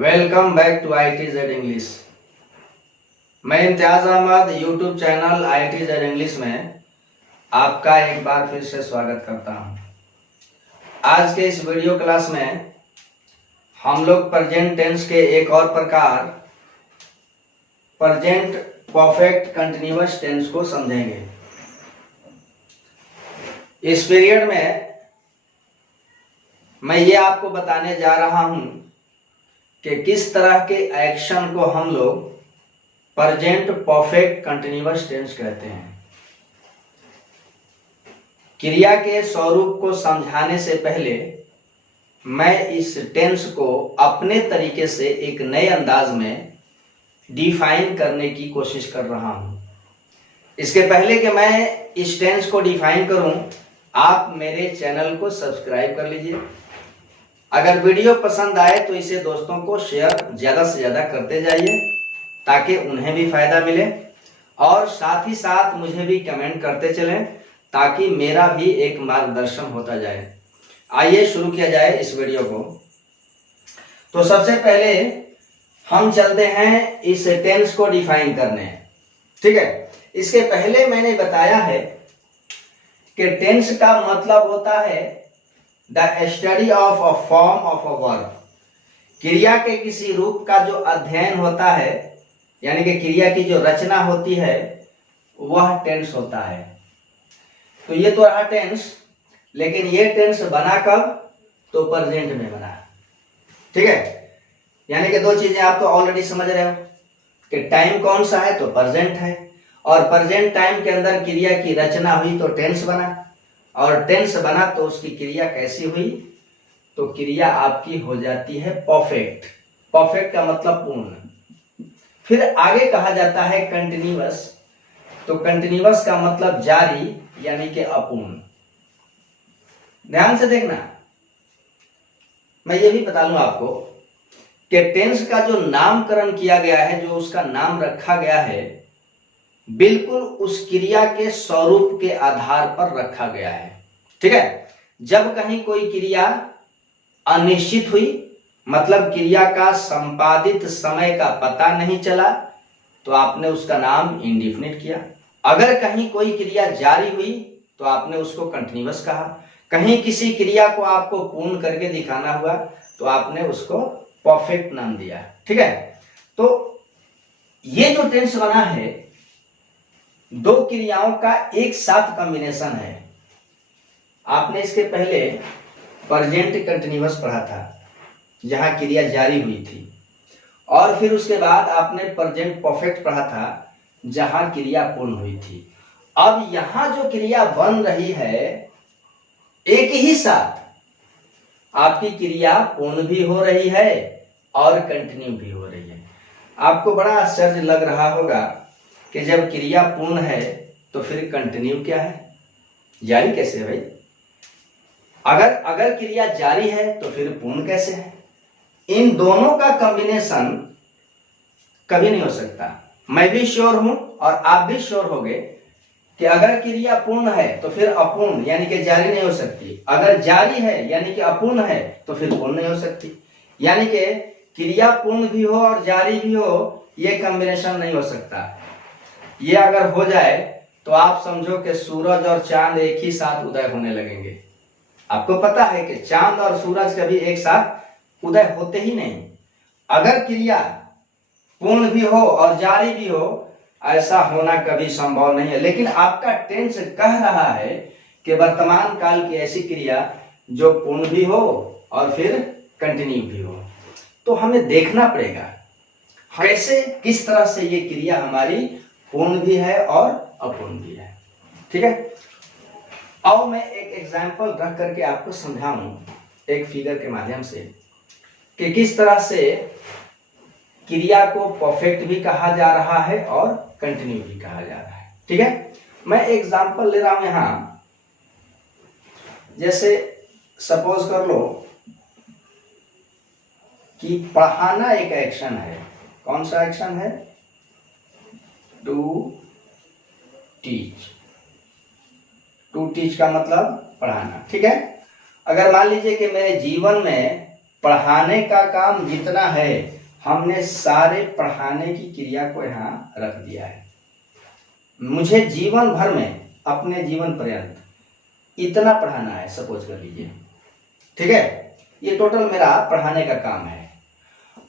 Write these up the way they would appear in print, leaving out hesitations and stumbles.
Welcome back to IIT-Z English. मैं Imtiyaz Ahmad YouTube channel IIT-Z English में आपका एक बार फिर से स्वागत करता हूं। आज के इस वीडियो क्लास में हम लोग प्रेजेंट टेंस के एक और प्रकार प्रेजेंट परफेक्ट कंटिन्यूअस टेंस को समझेंगे। इस पीरियड में मैं ये आपको बताने जा रहा हूं कि किस तरह के एक्शन को हम लोग प्रेजेंट परफेक्ट कंटिन्यूअस टेंस कहते हैं। क्रिया के स्वरूप को समझाने से पहले मैं इस टेंस को अपने तरीके से एक नए अंदाज में डिफाइन करने की कोशिश कर रहा हूं। इसके पहले कि मैं इस टेंस को डिफाइन करूं, आप मेरे चैनल को सब्सक्राइब कर लीजिए। अगर वीडियो पसंद आए तो इसे दोस्तों को शेयर ज़्यादा से ज़्यादा करते जाइए ताकि उन्हें भी फायदा मिले, और साथ ही साथ मुझे भी कमेंट करते चलें ताकि मेरा भी एक मार्गदर्शन होता जाए। आइए शुरू किया जाए इस वीडियो को। तो सबसे पहले हम चलते हैं इस टेंस को डिफाइन करने, ठीक है। इसके पहले मैंने बताया है कि टेंस का मतलब होता है the study of a form of a verb. क्रिया के किसी रूप का जो अध्ययन होता है, यानी कि क्रिया की जो रचना होती है, वह टेंस होता है। तो ये तो रहा टेंस, लेकिन ये टेंस बना कब? तो प्रेजेंट में बना, ठीक है। यानी कि दो चीजें आप तो ऑलरेडी समझ रहे हो कि टाइम कौन सा है, तो प्रेजेंट है, और प्रेजेंट टाइम के अंदर क्रिया की रचना हुई तो टेंस बना, और टेंस बना तो उसकी क्रिया कैसी हुई? तो क्रिया आपकी हो जाती है परफेक्ट। परफेक्ट का मतलब पूर्ण। फिर आगे कहा जाता है कंटिन्यूअस। तो कंटिन्यूअस का मतलब जारी, यानी कि अपूर्ण। ध्यान से देखना, मैं ये भी बता लूं आपको कि टेंस का जो नामकरण किया गया है, जो उसका नाम रखा गया है, बिल्कुल उस क्रिया के स्वरूप के आधार पर रखा गया है, ठीक है। जब कहीं कोई क्रिया अनिश्चित हुई, मतलब क्रिया का संपादित समय का पता नहीं चला, तो आपने उसका नाम इंडेफिनिट किया। अगर कहीं कोई क्रिया जारी हुई तो आपने उसको कंटिन्यूअस कहा। कहीं किसी क्रिया को आपको पूर्ण करके दिखाना हुआ तो आपने उसको परफेक्ट नाम दिया, ठीक है। तो ये जो टेंस बना है, दो क्रियाओं का एक साथ कॉम्बिनेशन है। आपने इसके पहले प्रेजेंट कंटिन्यूअस पढ़ा था, जहां क्रिया जारी हुई थी, और फिर उसके बाद आपने प्रेजेंट परफेक्ट पढ़ा था, जहां क्रिया पूर्ण हुई थी। अब यहां जो क्रिया बन रही है, एक ही साथ आपकी क्रिया पूर्ण भी हो रही है और कंटिन्यू भी हो रही है। आपको बड़ा आश्चर्य लग रहा होगा कि जब क्रिया पूर्ण है तो फिर कंटिन्यू क्या है, जारी कैसे है भाई? अगर क्रिया जारी है तो फिर पूर्ण कैसे है? इन दोनों का कॉम्बिनेशन कभी नहीं हो सकता। मैं भी श्योर हूं और आप भी श्योर होंगे कि अगर क्रिया पूर्ण है तो फिर अपूर्ण यानी कि जारी नहीं हो सकती। अगर जारी है यानी कि अपूर्ण है तो फिर पूर्ण नहीं हो सकती। यानी कि क्रिया पूर्ण भी हो और जारी भी हो, ये कॉम्बिनेशन नहीं हो सकता। ये अगर हो जाए तो आप समझो कि सूरज और चांद एक ही साथ उदय होने लगेंगे। आपको पता है कि चांद और सूरज कभी एक साथ उदय होते ही नहीं। अगर क्रिया पूर्ण भी हो और जारी भी हो, ऐसा होना कभी संभव नहीं है। लेकिन आपका टेंस कह रहा है कि वर्तमान काल की ऐसी क्रिया जो पूर्ण भी हो और फिर कंटिन्यू भी हो। तो हमें देखना पड़ेगा कैसे, किस तरह से ये क्रिया हमारी पूर्ण भी है और अपूर्ण भी है, ठीक है। अब मैं एक एग्जाम्पल रख करके आपको समझाऊं एक फिगर के माध्यम से कि किस तरह से क्रिया को परफेक्ट भी कहा जा रहा है और कंटिन्यू भी कहा जा रहा है, ठीक है। मैं एग्जाम्पल ले रहा हूं यहां, जैसे सपोज कर लो कि पढ़ाना एक एक्शन है। कौन सा एक्शन है? To teach. टू टीच का मतलब पढ़ाना, ठीक है। अगर मान लीजिए कि मेरे जीवन में पढ़ाने का काम जितना है हमने सारे पढ़ाने की क्रिया को यहाँ रख दिया है। मुझे जीवन भर में, अपने जीवन पर्यंत इतना पढ़ाना है, सपोज कर लीजिए, ठीक है। ये टोटल मेरा पढ़ाने का काम है।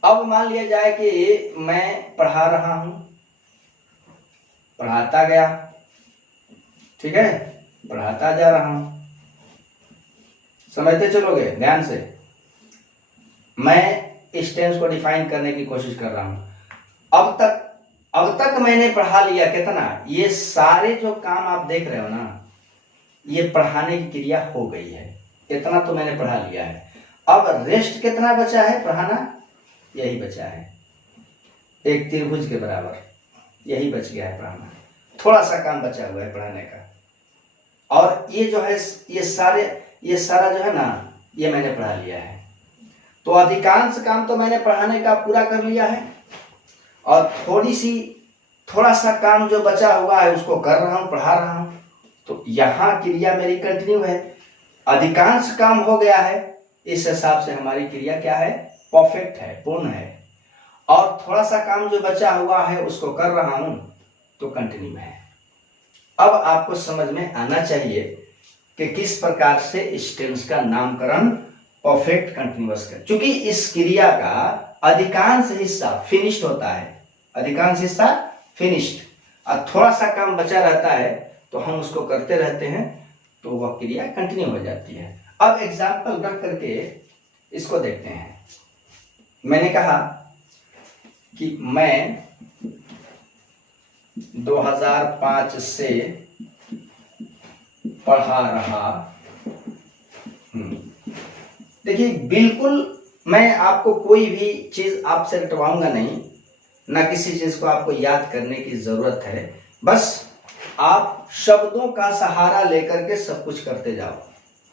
अब मान लिया जाए कि मैं पढ़ा रहा हूं, पढ़ाता गया, ठीक है, पढ़ाता जा रहा हूं, समझते चलोगे ध्यान से। मैं इस टेंस को डिफाइन करने की कोशिश कर रहा हूं। अब तक मैंने पढ़ा लिया कितना, ये सारे जो काम आप देख रहे हो ना, ये पढ़ाने की क्रिया हो गई है, इतना तो मैंने पढ़ा लिया है। अब रेस्ट कितना बचा है पढ़ाना, यही बचा है, एक त्रिभुज के बराबर, यही बच गया है पढ़ाना। थोड़ा सा काम बचा हुआ है पढ़ाने का। और ये जो है, ये सारा जो है ना, ये मैंने पढ़ा लिया है। तो अधिकांश काम तो मैंने पढ़ाने का पूरा कर लिया है, और थोड़ा सा काम जो बचा हुआ है उसको कर रहा हूं, पढ़ा रहा हूं। तो यहाँ क्रिया मेरी कंटिन्यू है। अधिकांश काम हो गया है, इस हिसाब से हमारी क्रिया क्या है, परफेक्ट है, पूर्ण है। और थोड़ा सा काम जो बचा हुआ है उसको कर रहा हूं, तो कंटिन्यू है। अब आपको समझ में आना चाहिए कि किस प्रकार से इस टेंस का नामकरण परफेक्ट कंटिन्यूअस कर, क्योंकि इस क्रिया का अधिकांश हिस्सा फिनिश्ड होता है, अधिकांश हिस्सा फिनिश्ड, और थोड़ा सा काम बचा रहता है तो हम उसको करते रहते हैं, तो वह क्रिया कंटिन्यू हो जाती है। अब एग्जाम्पल रख करके इसको देखते हैं। मैंने कहा कि मैं 2005 से पढ़ा रहा। देखिए, बिल्कुल मैं आपको कोई भी चीज आपसे रटवाऊंगा नहीं, ना किसी चीज को आपको याद करने की जरूरत है। बस आप शब्दों का सहारा लेकर के सब कुछ करते जाओ।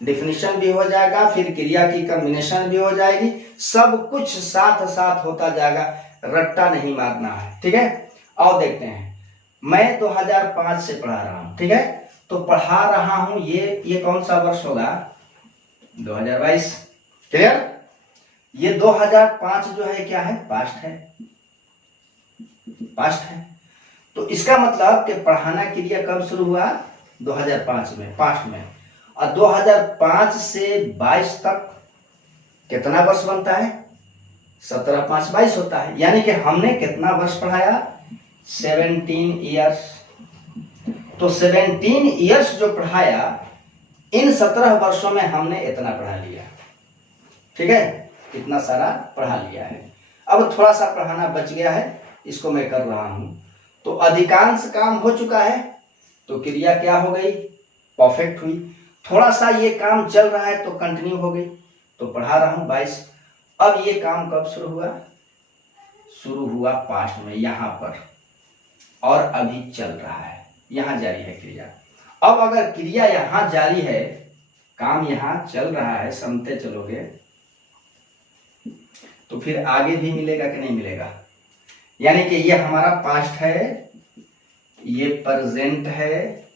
डिफिनीशन भी हो जाएगा, फिर क्रिया की कॉम्बिनेशन भी हो जाएगी, सब कुछ साथ साथ होता जाएगा, रट्टा नहीं मारना है, ठीक है। और देखते हैं, मैं 2005 से पढ़ा रहा हूं, ठीक है। तो पढ़ा रहा हूं, ये कौन सा वर्ष होगा, 2022, क्लियर। ये 2005 जो है क्या है, पास्ट है, पास्ट है। तो इसका मतलब कि पढ़ाना क्रिया कब शुरू हुआ, 2005 में, पास्ट में। और 2005 से 22 तक कितना वर्ष बनता है, 17 5 22 होता है। यानी कि हमने कितना वर्ष पढ़ाया, 17 ईयर्स। तो 17 ईयर्स जो पढ़ाया, इन 17 वर्षों में हमने इतना पढ़ा लिया, ठीक है, इतना सारा पढ़ा लिया है। अब थोड़ा सा पढ़ाना बच गया है, इसको मैं कर रहा हूं। तो अधिकांश काम हो चुका है, तो क्रिया क्या हो गई, परफेक्ट हुई। थोड़ा सा ये काम चल रहा है तो कंटिन्यू हो गई, तो पढ़ा रहा हूं 22। अब ये काम कब शुरू हुआ, शुरू हुआ पास्ट में, यहां पर, और अभी चल रहा है, यहां जारी है क्रिया। अब अगर क्रिया यहां जारी है, काम यहां चल रहा है, समझते चलोगे, तो फिर आगे भी मिलेगा कि नहीं मिलेगा। यानी कि ये हमारा पास्ट है, ये प्रेजेंट है,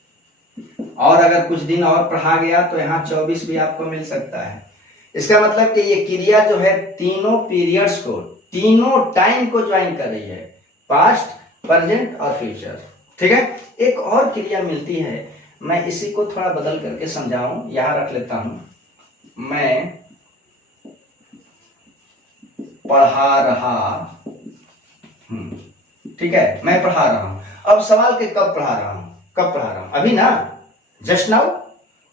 और अगर कुछ दिन और पढ़ा गया तो यहाँ 24 भी आपको मिल सकता है। इसका मतलब कि ये क्रिया जो है तीनों पीरियड्स को, तीनों टाइम को ज्वाइन कर रही है, पास्ट, प्रेजेंट और फ्यूचर, ठीक है। एक और क्रिया मिलती है, मैं इसी को थोड़ा बदल करके समझाऊं, यहां रख लेता हूं, मैं पढ़ा रहा, ठीक है, मैं पढ़ा रहा हूं। अब सवाल के कब पढ़ा रहा हूं, कब पढ़ा रहा हूं, अभी ना, जस्ट नाउ।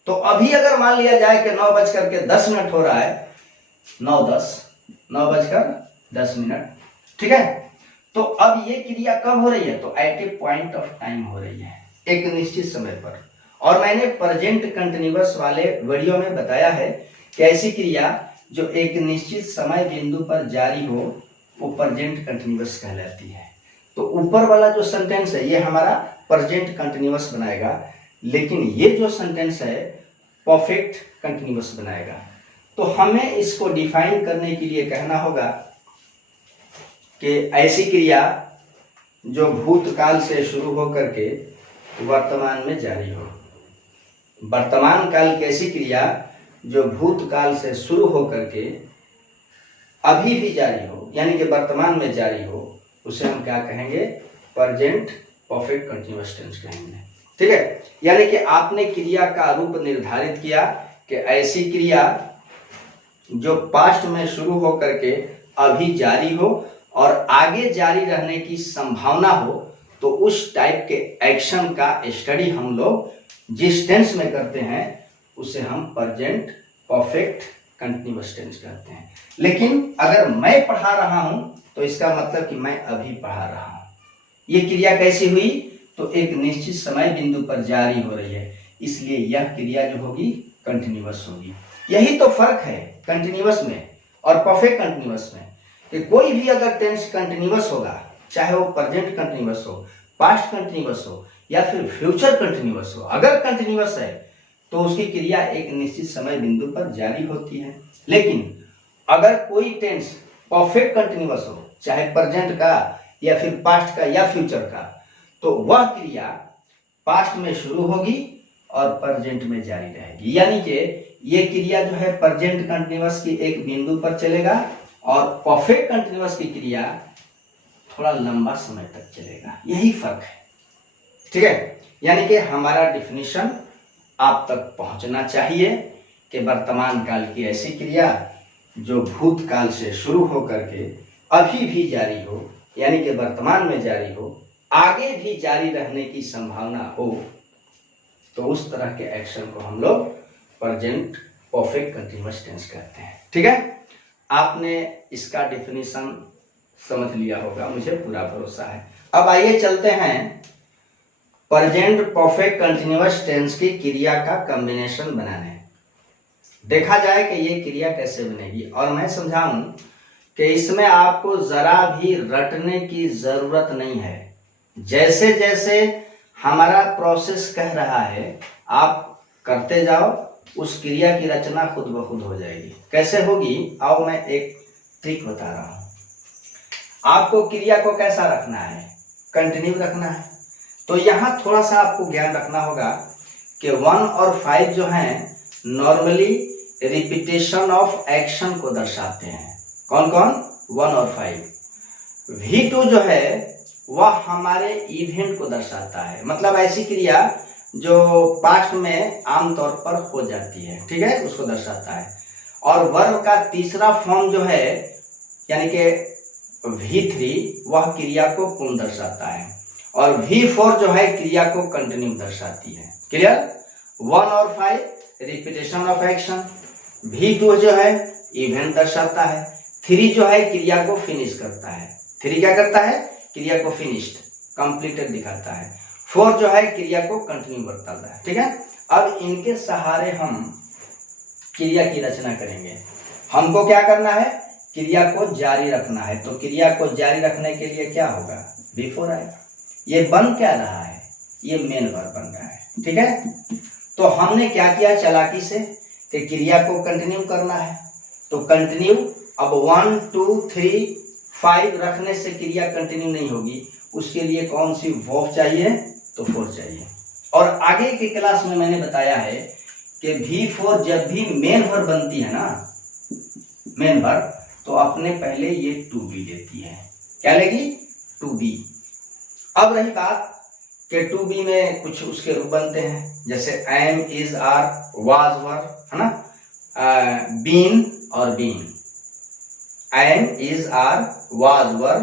तो अभी अगर मान लिया जाए कि 9:10 हो रहा है, 9:10, ठीक है। तो अब ये क्रिया कब हो रही है, तो at a point of time हो रही है, एक निश्चित समय पर। और मैंने प्रेजेंट कंटिन्यूअस वाले वीडियो में बताया है कि ऐसी क्रिया जो एक निश्चित समय बिंदु पर जारी हो, वो प्रेजेंट कंटिन्यूअस कहलाती है। तो ऊपर वाला जो सेंटेंस है, ये हमारा प्रेजेंट कंटिन्यूअस बनाएगा, लेकिन ये जो सेंटेंस है परफेक्ट कंटिन्यूअस बनाएगा। तो हमें इसको डिफाइन करने के लिए कहना होगा कि ऐसी क्रिया जो भूतकाल से शुरू होकर के वर्तमान में जारी हो। वर्तमान काल की ऐसी क्रिया जो भूतकाल से शुरू होकर के अभी भी जारी हो, यानी कि वर्तमान में जारी हो, उसे हम क्या कहेंगे? प्रेजेंट परफेक्ट कंटीन्यूअस टेंस कहेंगे। ठीक है, यानी कि आपने क्रिया का रूप निर्धारित किया कि ऐसी क्रिया जो पास्ट में शुरू होकर के अभी जारी हो और आगे जारी रहने की संभावना हो, तो उस टाइप के एक्शन का स्टडी हम लोग जिस टेंस में करते हैं उसे हम प्रेजेंट परफेक्ट कंटीन्यूअस टेंस कहते हैं। लेकिन अगर मैं पढ़ा रहा हूं तो इसका मतलब कि मैं अभी पढ़ा रहा हूं। ये क्रिया कैसी हुई? तो एक निश्चित समय बिंदु पर जारी हो रही है, इसलिए यह क्रिया जो होगी कंटीन्यूअस होगी। यही तो फर्क है कंटीन्यूअस में और परफेक्ट कंटीन्यूअस में, कि कोई भी अगर टेंस कंटीन्यूअस होगा, चाहे वो प्रेजेंट कंटीन्यूअस हो, पास्ट कंटीन्यूअस हो या फिर फ्यूचर कंटीन्यूअस हो, अगर कंटीन्यूअस है तो उसकी क्रिया एक निश्चित समय बिंदु पर जारी होती है। लेकिन अगर कोई टेंस परफेक्ट कंटीन्यूअस हो, चाहे प्रेजेंट का या फिर पास्ट का या फ्यूचर का, तो वह क्रिया पास्ट में शुरू होगी और प्रेजेंट में जारी रहेगी। यानी कि ये क्रिया जो है प्रेजेंट कंटीन्यूअस की एक बिंदु पर चलेगा और परफेक्ट कंटीन्यूअस की क्रिया थोड़ा लंबा समय तक चलेगा। यही फर्क है। ठीक है, यानी कि हमारा डिफिनीशन आप तक पहुंचना चाहिए कि वर्तमान काल की ऐसी क्रिया जो भूतकाल से शुरू होकर के अभी भी जारी हो, यानी कि वर्तमान में जारी हो, आगे भी जारी रहने की संभावना हो, तो उस तरह के एक्शन को हम लोग प्रेजेंट परफेक्ट कंटीन्यूअस टेंस कहते हैं। ठीक है, आपने इसका डेफिनेशन समझ लिया होगा, मुझे पूरा भरोसा है। अब आइए चलते हैं प्रेजेंट परफेक्ट कंटीन्यूअस टेंस की क्रिया का कॉम्बिनेशन बनाने। देखा जाए कि ये क्रिया कैसे बनेगी, और मैं समझाऊं कि इसमें आपको जरा भी रटने की जरूरत नहीं है। जैसे जैसे हमारा प्रोसेस कह रहा है आप करते जाओ, उस क्रिया की रचना खुद ब खुद हो जाएगी। कैसे होगी? आओ मैं एक ट्रिक बता रहा हूं। आपको क्रिया को कैसा रखना है? कंटिन्यू रखना है। तो यहां थोड़ा सा आपको ज्ञान रखना होगा कि 1 और 5 जो हैं नॉर्मली रिपीटेशन ऑफ एक्शन को दर्शाते हैं। कौन कौन? 1 और 5। V2 जो है वह हमारे इवेंट को दर्शाता है, मतलब ऐसी क्रिया जो पास्ट में आमतौर पर हो जाती है। ठीक है, उसको दर्शाता है। और वर्ब का तीसरा फॉर्म जो है यानी कि V3 वह क्रिया को पूर्ण दर्शाता है, और V4 जो है क्रिया को कंटिन्यू दर्शाती है। क्लियर? 1 और 5 रिपीटेशन ऑफ एक्शन, V2 जो है इवेंट दर्शाता है, 3 जो है क्रिया को फिनिश करता है। 3 क्या करता है? क्रिया को फिनिश्ड कंप्लीटेड दिखाता है। 4 जो है क्रिया को कंटिन्यू बताता है। ठीक है, अब इनके सहारे हम क्रिया की रचना करेंगे। हमको क्या करना है? क्रिया को जारी रखना है। तो क्रिया को जारी रखने के लिए क्या होगा? V4 आएगा। ये बन क्या रहा है? ये मेन वर्ब बन रहा है। ठीक है, तो हमने क्या किया चालाकी से कि क्रिया को कंटिन्यू करना है। तो कंटिन्यू, अब 1 2 3 5 रखने से क्रिया कंटिन्यू नहीं होगी, उसके लिए कौन सी वर्ब चाहिए? तो 4 चाहिए। और आगे की क्लास में मैंने बताया है कि V4 जब भी मेन वर्ब बनती है ना, मेन वर्ब, तो अपने पहले ये टू बी लेती है। क्या लेगी? To be. अब रही बात कि टू बी में कुछ उसके रूप बनते हैं, जैसे am, is, are, was, were, है ना, बीन और been. Am, is, are, was, were,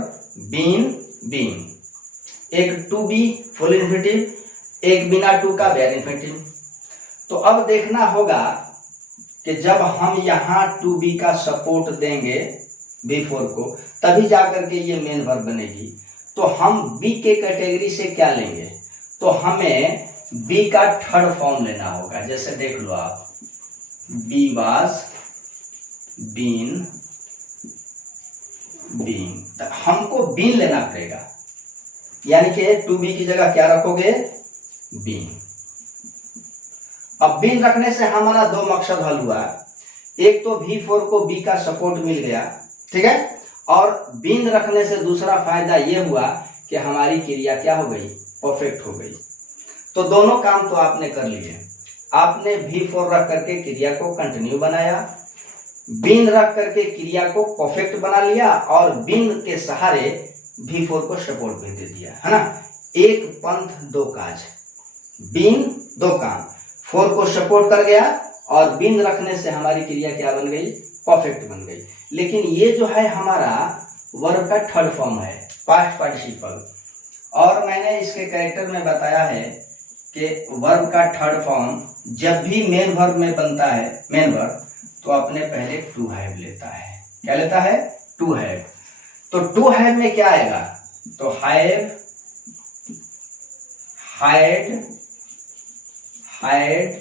been, been. एक टू बी फुल इन्फिनेटिव, एक बिना टू का बेयर इन्फिनेटिव। तो अब देखना होगा कि जब हम यहाँ टू बी का सपोर्ट देंगे V4 को, तभी जाकर के ये मेन वर्ब बनेगी। तो हम बी के कैटेगरी से क्या लेंगे? तो हमें बी का थर्ड फॉर्म लेना होगा। जैसे देख लो आप, बी वाज, बीन, बीन, तो हमको बीन लेना पड़ेगा, यानी कि टू बी की जगह क्या रखोगे? बीन। अब बीन रखने से हमारा दो मकसद हल हुआ। एक तो V4 को बी का सपोर्ट मिल गया, ठीक है, और बीन रखने से दूसरा फायदा यह हुआ कि हमारी क्रिया क्या हो गई? परफेक्ट हो गई। तो दोनों काम तो आपने कर लिए। आपने V4 रख करके क्रिया को कंटिन्यू बनाया, बीन रख करके क्रिया को परफेक्ट बना लिया और बीन के सहारे V4 को सपोर्ट भी दे दिया, है ना। एक पंथ दो काज, बीन दो काम, 4 को सपोर्ट कर गया और बीन रखने से हमारी क्रिया क्या बन गई, परफेक्ट बन गई। लेकिन ये जो है हमारा वर्ब का थर्ड फॉर्म है, पास्ट पार्टिसिपल, और मैंने इसके कैरेक्टर में बताया है कि वर्ब का थर्ड फॉर्म जब भी मेन वर्ब में बनता है, मेन वर्ब, तो अपने पहले टू हैव लेता है। क्या लेता है, टू हैव। तो टू हैव में क्या आएगा, तो have, had, had,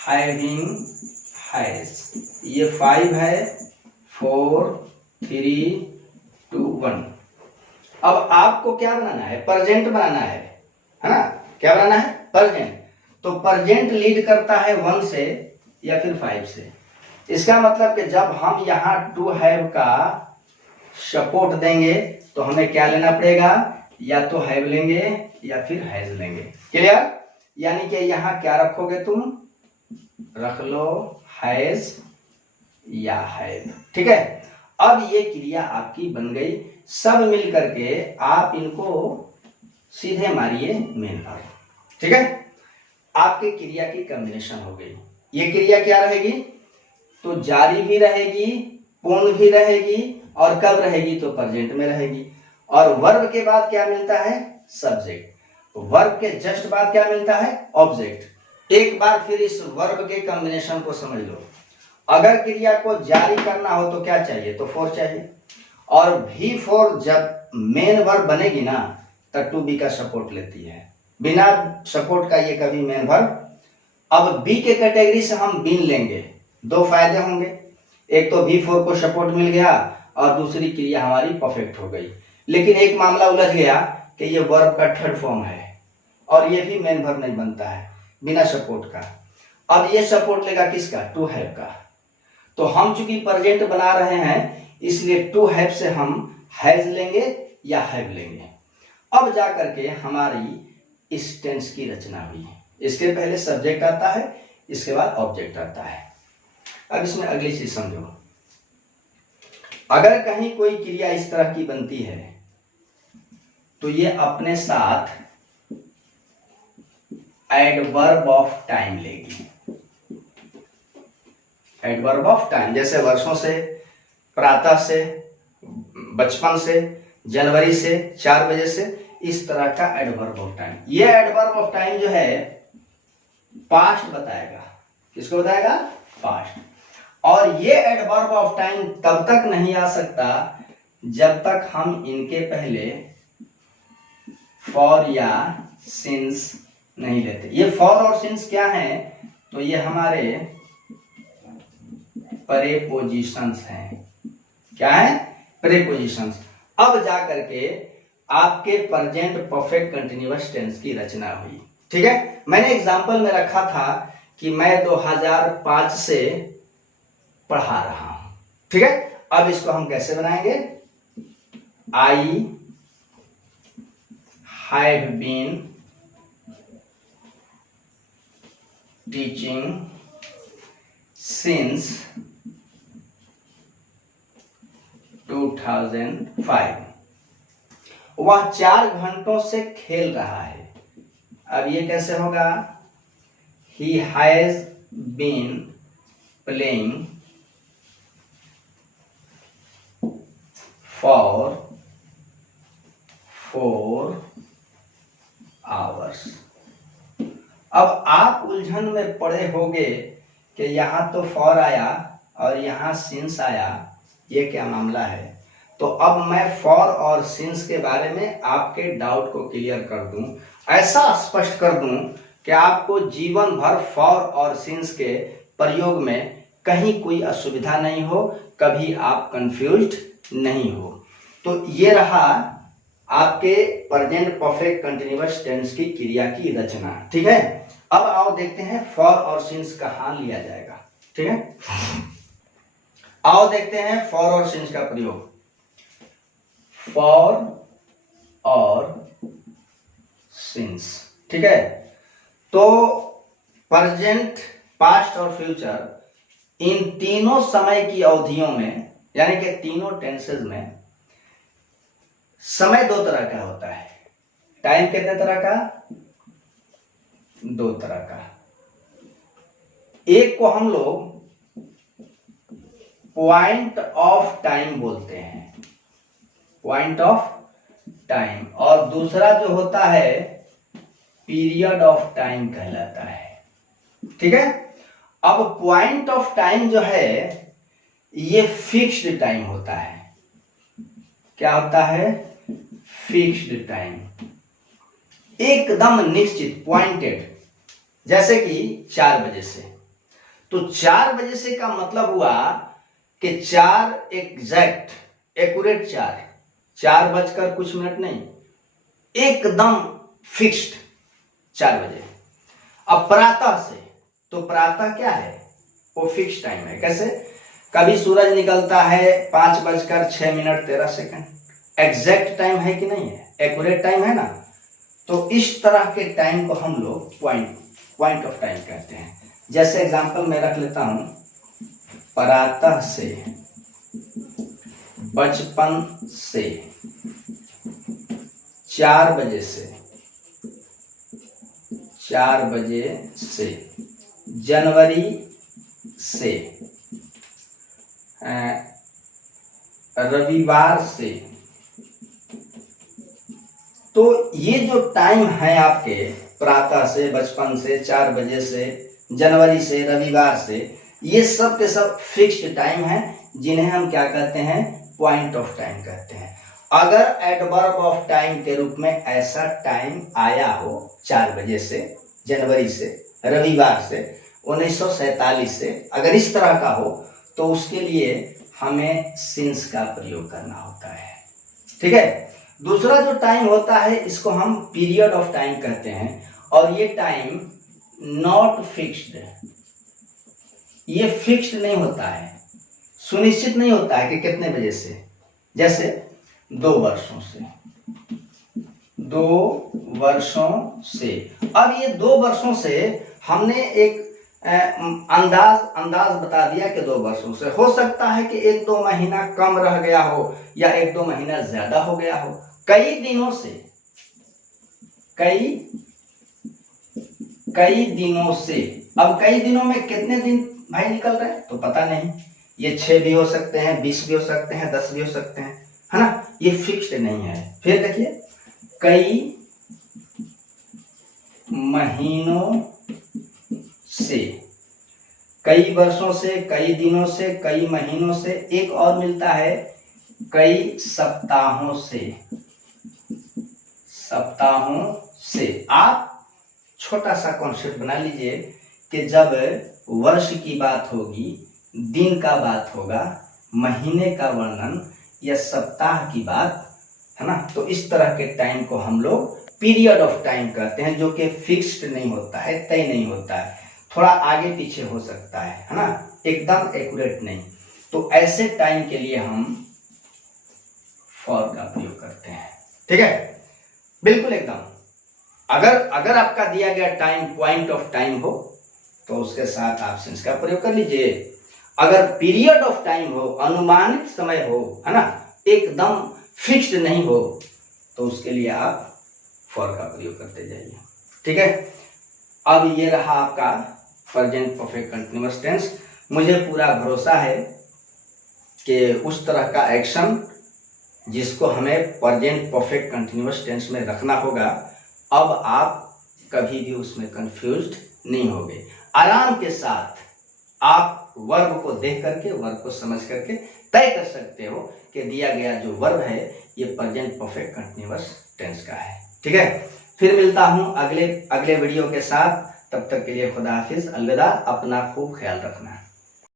having, has, ये 5 है, 4 3 2 1। अब आपको क्या बनाना है, प्रेजेंट बनाना है ना। क्या बनाना है, प्रेजेंट। तो प्रेजेंट लीड करता है 1 से या फिर 5 से। इसका मतलब कि जब हम यहाँ टू हैव का सपोर्ट देंगे तो हमें क्या लेना पड़ेगा, या तो हैव लेंगे या फिर हैज लेंगे। क्लियर, यानी कि यहाँ क्या रखोगे तुम, रख लो हैज या हैव, ठीक है। अब ये क्रिया आपकी बन गई, सब मिल करके आप इनको सीधे मारिए मेन वर्ब, ठीक है। आपके क्रिया की कॉम्बिनेशन हो गई। ये क्रिया क्या रहेगी, तो जारी भी रहेगी, पूर्ण भी रहेगी, और कब रहेगी, तो प्रेजेंट में रहेगी। और वर्ब के बाद क्या मिलता है, सब्जेक्ट। वर्ब के जस्ट बाद क्या मिलता है, ऑब्जेक्ट। एक बार फिर इस वर्ब के कॉम्बिनेशन को समझ लो। अगर क्रिया को जारी करना हो तो क्या चाहिए, तो 4 चाहिए, और V4 जब मेन वर्ब बनेगी ना तब टू बी का सपोर्ट लेती है, बिना सपोर्ट का ये कभी मेन वर्ब। अब बी के कैटेगरी से हम बीन लेंगे, दो फायदे होंगे, एक तो V4 को सपोर्ट मिल गया और दूसरी क्रिया हमारी परफेक्ट हो गई। लेकिन एक मामला उलझ गया कि ये वर्ब का थर्ड फॉर्म है और ये भी मेन वर्ब नहीं बनता है बिना सपोर्ट का। अब ये सपोर्ट लेगा किसका, टू हैव का। तो हम चूंकि प्रेजेंट बना रहे हैं इसलिए टू हैव से हम हैज लेंगे या हैव लेंगे। अब जा करके हमारी इस टेंस की रचना हुई। इसके पहले सब्जेक्ट आता है, इसके बाद ऑब्जेक्ट आता है। अब इसमें अगली चीज समझो, अगर कहीं कोई क्रिया इस तरह की बनती है तो ये अपने साथ एडवर्ब ऑफ टाइम लेगी। एडवर्ब ऑफ टाइम, जैसे वर्षों से, प्रातः से, बचपन से, जनवरी से, 4 बजे से, इस तरह का एडवर्ब ऑफ टाइम। ये एडवर्ब ऑफ टाइम जो है पास्ट बताएगा। किसको बताएगा, पास्ट। और ये एडवर्ब ऑफ टाइम तब तक नहीं आ सकता जब तक हम इनके पहले फॉर या सिंस नहीं लेते। ये फॉर और सिंस क्या है, तो ये हमारे प्रेपोजिशंस हैं। क्या है, प्रेपोजिशंस। अब जा करके आपके प्रेजेंट परफेक्ट कंटिन्यूअस टेंस की रचना हुई, ठीक है। मैंने एग्जांपल में रखा था कि मैं 2005 से पढ़ा रहा हूं, ठीक है। अब इसको हम कैसे बनाएंगे, I have been teaching since 2005। वह 4 घंटों से खेल रहा है। अब ये कैसे होगा, he has been playing for 4 hours। अब आप उलझन में पड़े होंगे कि यहाँ तो फॉर आया और यहाँ सिंस आया, ये क्या मामला है। तो अब मैं फॉर और सिंस के बारे में आपके डाउट को क्लियर कर दूं, ऐसा स्पष्ट कर दूं कि आपको जीवन भर फॉर और सिंस के प्रयोग में कहीं कोई असुविधा नहीं हो, कभी आप कंफ्यूज्ड नहीं हो। तो ये रहा आपके प्रेजेंट परफेक्ट कंटिन्यूअस टेंस की क्रिया की रचना, ठीक है। अब आओ देखते हैं फॉर और सिंस कहां लिया जाएगा, ठीक है। आओ देखते हैं फॉर और सिंस का प्रयोग। फॉर और सिंस, ठीक है। तो प्रेजेंट, पास्ट और फ्यूचर इन तीनों समय की अवधियों में, यानी कि तीनों टेंसेस में समय दो तरह का होता है। टाइम कितने तरह का? दो तरह का। एक को हम लोग पॉइंट ऑफ टाइम बोलते हैं, पॉइंट ऑफ टाइम, और दूसरा जो होता है पीरियड ऑफ टाइम कहलाता है। ठीक है। अब पॉइंट ऑफ टाइम जो है ये फिक्स्ड टाइम होता है। क्या होता है? फिक्स्ड टाइम, एकदम निश्चित, पॉइंटेड। जैसे कि 4 बजे से, तो 4 बजे से का मतलब हुआ कि 4 एग्जैक्ट, एक्यूरेट 4 बजकर कुछ मिनट नहीं, एकदम फिक्स्ड 4 बजे। अब प्रातः से, तो प्रातः क्या है? वो फिक्स टाइम है। कैसे? कभी सूरज निकलता है 5:06:13, एग्जैक्ट टाइम है कि नहीं है? एक्यूरेट टाइम है ना। तो इस तरह के टाइम को हम लोग पॉइंट ऑफ टाइम कहते हैं। जैसे एग्जांपल मैं रख लेता हूं, प्रातः से, बचपन से, 4 बजे से, 4 बजे से, जनवरी से, रविवार से। तो ये जो टाइम है आपके, प्रातः से, बचपन से, 4 बजे से, जनवरी से, रविवार से, ये सब के सब फिक्स्ड टाइम है, जिन्हें हम क्या कहते हैं? पॉइंट ऑफ टाइम कहते हैं। अगर एडवर्ब ऑफ टाइम के रूप में ऐसा टाइम आया हो 4 बजे से, जनवरी से, रविवार से, 1947 से, अगर इस तरह का हो तो उसके लिए हमें सिंस का प्रयोग करना होता है। ठीक है। दूसरा जो टाइम होता है इसको हम पीरियड ऑफ टाइम कहते हैं, और ये टाइम नॉट फिक्स्ड, ये फिक्स्ड नहीं होता है, सुनिश्चित नहीं होता है कि कितने बजे से। जैसे 2 वर्षों से, 2 वर्षों से। अब ये 2 वर्षों से हमने एक अंदाज बता दिया कि 2 वर्षों से। हो सकता है कि 1-2 महीना कम रह गया हो या 1-2 महीना ज्यादा हो गया हो। कई दिनों से, कई दिनों से। अब कई दिनों में कितने दिन भाई निकल रहे हैं तो पता नहीं, ये 6 भी हो सकते हैं, 20 भी हो सकते हैं, 10 भी हो सकते हैं, है ना। ये फिक्स्ड नहीं है। फिर देखिए, कई महीनों से, कई वर्षों से, कई दिनों से, कई महीनों से। एक और मिलता है कई सप्ताहों से, सप्ताहों से। आप छोटा सा कॉन्सेप्ट बना लीजिए कि जब वर्ष की बात होगी, दिन का बात होगा, महीने का वर्णन या सप्ताह की बात, है ना, तो इस तरह के टाइम को हम लोग पीरियड ऑफ टाइम कहते हैं, जो कि फिक्स्ड नहीं होता है, तय नहीं होता है, थोड़ा आगे पीछे हो सकता है ना, एकदम एक्यूरेट नहीं। तो ऐसे टाइम के लिए हम फॉर का प्रयोग करते हैं। ठीक है, बिल्कुल एकदम। अगर आपका दिया गया टाइम पॉइंट ऑफ टाइम हो तो उसके साथ आप सिंस का प्रयोग कर लीजिए। अगर पीरियड ऑफ टाइम हो, अनुमानित समय हो, है ना, एकदम फिक्स्ड नहीं हो, तो उसके लिए आप फॉर का प्रयोग करते जाइए। ठीक है। अब ये रहा आपका प्रेजेंट परफेक्ट कंटीन्यूअस टेंस। मुझे पूरा भरोसा है कि उस तरह का एक्शन जिसको हमें प्रेजेंट परफेक्ट कंटीन्यूअस टेंस में रखना होगा, अब आप कभी भी उसमें कंफ्यूज्ड नहीं होंगे। आराम के साथ आप वर्ब को देख करके, वर्ब को समझ करके तय कर सकते हो कि दिया गया जो वर्ब है ये प्रेजेंट परफेक्ट कंटीन्यूअस टेंस का है। ठीक है, फिर मिलता हूं अगले वीडियो के साथ। तब तक के लिए खुदा हाफिज, अलविदा। अपना खूब ख्याल रखना।